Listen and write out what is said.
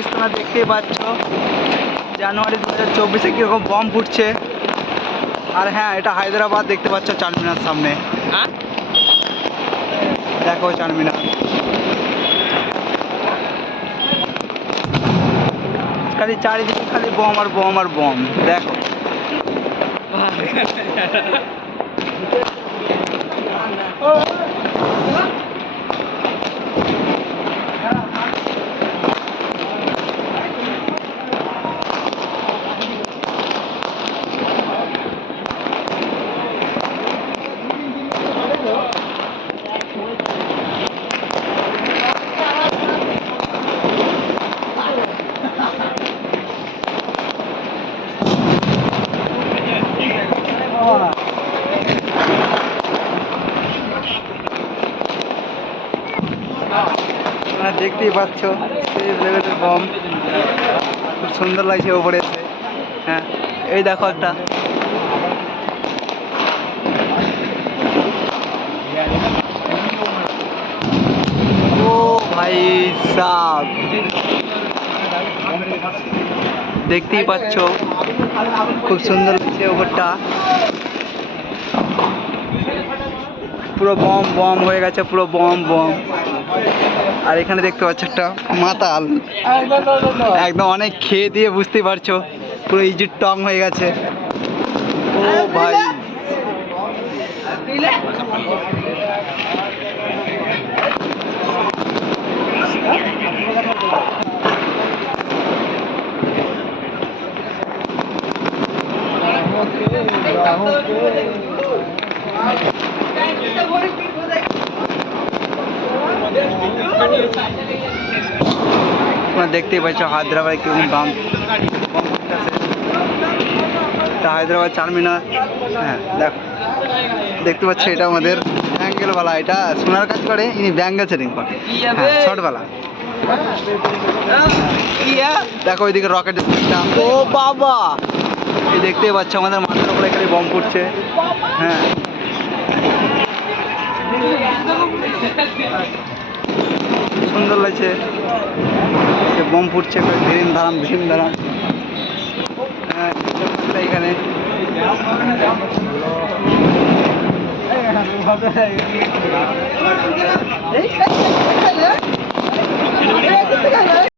Guys তোমরা দেখতেই পাচ্ছ। জানুয়ারি দু হাজার চব্বিশে কীরকম বম ফুটছে। আর হ্যাঁ এটা হায়দ্রাবাদ দেখতে পাচ্ছ চারমিনার সামনে। হ্যাঁ দেখো চারমিনার খালি চারিদিকে খালি বম আর বম আর বম দেখো। তোমরা দেখতেই পাচ্ছ সেই লেভেলের বম খুব সুন্দর লাগছে ওপরে এসে হ্যাঁ এই দেখো একটা ও ভাই সাব দেখতেই পাচ্ছ খুব সুন্দর লাগছে ওপরটা। পুরো বম বম হয়ে গেছে, পুরো বম বম। আর এখানে দেখতে পাচ্ছ একটা মাতাল। একদম অনেক খেয়ে দিয়ে বুঝতেই পারছ, পুরো ইজির টং হয়ে গেছে। ও ভাই। তোমরা দেখতেই পাচ্ছ হায়দ্রাবাদে কিরকম দাম এটা হায়দ্রাবাদ চারমিনার হ্যাঁ দেখো দেখতে পাচ্ছ এটা আমাদের ব্যাঙ্গেলওয়ালা এটা সোনার কাজ করে ইনি ব্যাঙ্গেল সেটিং করে হ্যাঁ শর্টওয়ালা দেখো ওইদিকে রকেটের দিকটা ও বাবা এই দেখতেই পাচ্ছ আমাদের মাথার উপরে খালি বম ফুটছে হ্যাঁ সুন্দর লাগছে সে বম ফুটছে ভীম ধারাম ভীম ধারাম হ্যাঁ এখানে এই